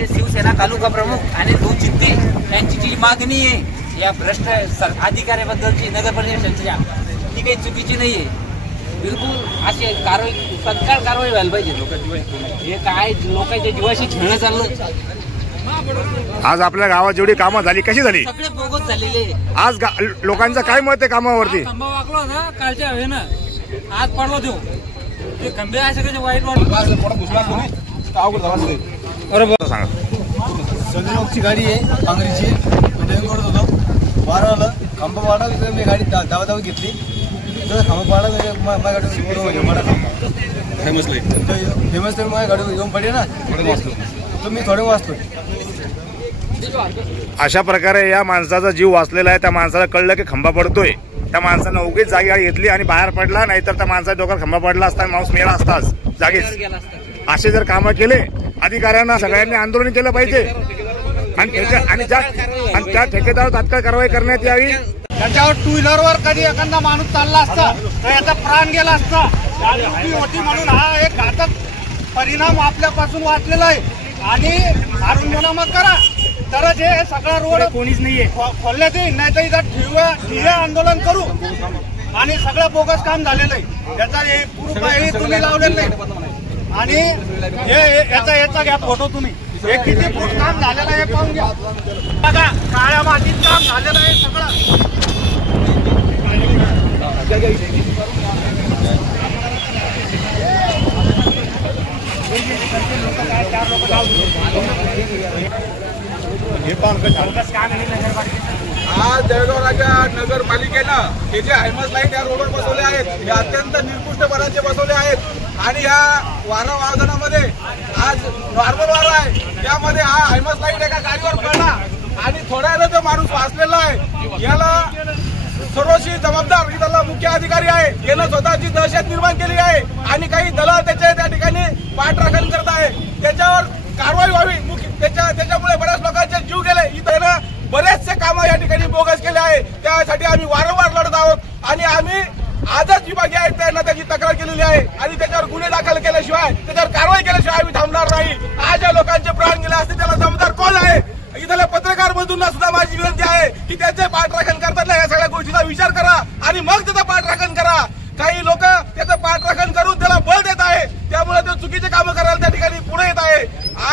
आमचे शिवसेना तालुका प्रमुख आणि 2 चित्ते यांची जी मागणी आहे या भ्रष्ट अधिकाऱ्याबद्दलची नगर परिषदेच्या ती काही चुकीची नाहीये। बिलकुल अशी कारवाई तत्काळ कारवाई व्हायला पाहिजे। हे काय लोकांच्या जीवाशी खेळणं चाललं। आज आपल्या गावात जेवढी कामं झाली कशी झाली? सगळे बोगस झालेले। आज लोकांचं काय मत आहे कामावरती? खंबा वाकलो ना कालच्या हवेनं आज पडलो देऊ ते खंबे आहे सगळे वाईट वाटलं। सांगा। संजयची गाडी आहे काँग्रेसची करत होतो वारा आलं खंबा वाडा मी गाडी धावा घेतली तर खंबा वाडा माझ्या गाडी फेमस तर माझ्या गाडी येऊन पडले ना तर मी थोडे वाचलो। अशा प्रकारे या माणसाचा जीव वाचलेला आहे। त्या माणसाला कळलं की खंबा पडतोय, त्या माणसानं उगीच जागी गाडी घेतली आणि बाहेर पडला, नाहीतर त्या माणसाच्या डोक्यात खंबा पडला असता माणूस मेला असताच जागीच। असे जर कामं केले अधिकाऱ्यांना सगळ्यांनी आंदोलन केलं पाहिजे आणि त्या ठेकेदारावर तात्काळ कारवाई करण्यात यावी। त्याच्यावर 2 व्हीलरवर कधी एखादा माणूस चालला असता तर याचा प्राण गेला असता होती म्हणून हा एक घातक परिणाम आपल्यापासून वाचलेला आहे। आणि मग करा तर जे सगळा रोड कोणीच नाहीये खोलण्यात येईल, नाही तर इथं ठिय्या आंदोलन करू आणि सगळं बोगस काम झालेलं आहे। त्याचा प्रूफ तुम्ही लावलेलं नाही आणि याचा घ्या फोटो तुम्ही हे किती फूट काम झालेलं आहे पाहून घ्या बघा। काळ्या मातीत काम झालेलं आहे सगळं। आज जळगावच्या नगरपालिकेनं हे जे हायमस लाईट या रोडवर बसवले आहेत हे अत्यंत निकृष्टपणाचे बसवले आहेत आणि या वारा वादनामध्ये आज नॉर्मल वारा आहे त्यामध्ये हा हायमस लाईट एका गाडीवर पडला आणि थोड्या वेळात जो माणूस वाचलेला आहे याला सर्वस्वी जबाबदार इथला मुख्य अधिकारी आहे। यानं स्वतःची दहशत निर्माण केली आहे आणि काही दलाल त्या ठिकाणी पाठराखण करत आहे। त्याच्यावर कारवाई व्हावी। त्याच्यामुळे बऱ्याच लोकांचे जीव गेले। इथं बरेचसे कामं या ठिकाणी बोगस केले आहे। त्यासाठी आम्ही वारंवार लढत आहोत आणि आम्ही आजच विभागीय आयुक्तांना त्याची तक्रार केलेली आहे आणि त्याच्यावर गुन्हे दाखल केल्याशिवाय त्याच्यावर कारवाई केल्याशिवाय आम्ही थांबणार नाही। आज या लोकांचे प्राण गेले असते त्याला जबाबदार कोण आहे? इथल्या पत्रकार बंधूंना सुद्धा माझी विनंती आहे की त्याचे पाठराखण करताना या सगळ्या गोष्टीचा विचार करा आणि मग त्याचं पाठराखण करा। काही लोक त्याचं पाठराखण करून त्याला बळ देत आहे, त्यामुळे ते चुकीचे कामं करायला त्या ठिकाणी पुढे येत आहे।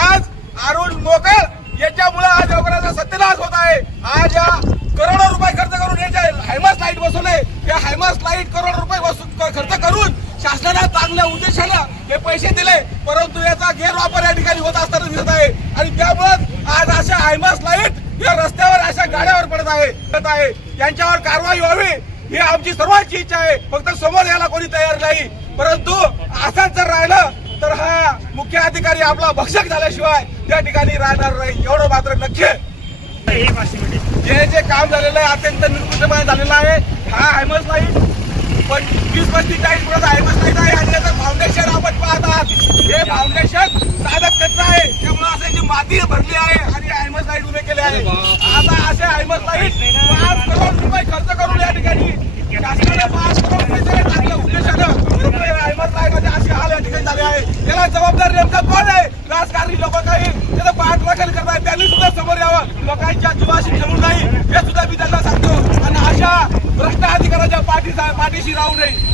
आज अरुण मोकळ याच्यामुळे आज व्यवहाराचा सत्यानाश होत आहे। आज या करोडो रुपये खर्च करून हे जे हायमास लाईट बसवले त्या हायमास लाईट करोड रुपये खर्च करून शासनाला चांगल्या उद्देशानं हे पैसे दिले, परंतु याचा गैरवापर या ठिकाणी होत असताना दिसत आहे आणि त्यामुळे आज अशा हायमास लाईट या रस्त्यावर अशा गाड्यावर पडत आहे। यांच्यावर कारवाई व्हावी ही आमची सर्वांची इच्छा आहे। फक्त समोर यायला कोणी तयार नाही, परंतु असंच जर राहिलं तर हा मुख्य अधिकारी आपला भक्षक झाल्याशिवाय त्या ठिकाणी राहणार नाही एवढं मात्र नक्की आहे। जे काम झालेलं आहे अत्यंत निकृष्टपणे झालेलं आहे। हा हायमास लाईट 20-45 फुटाचा हायमास लाईट आहे आणि याचं फाउंडेशन आपण पाहत आहात। हे फाउंडेशन साधं कच्चं आहे, त्यामुळे असं जी माती भरली आहे आणि हायमास लाईट उभे केले आहे। आता असे हायमास लाईट 5 करोड रुपये खर्च करून या ठिकाणी शासनाने 5 करोड रुपये टाकल्या उद्देशानं हायमास लाईटमध्ये असे हाल या ठिकाणी झाले आहे। याला जबाबदार नेमकं कोण आहे? राजकारणी लोक काही त्याचं पाठराखण करतात, त्यांनी सुद्धा समोर यावं। लोकांच्या जीवाशी खेळून नाही हे सुद्धा मी त्यांना सांगतो आणि अशा भ्रष्ट अधिकाऱ्याच्या पाठीशी राहू नये।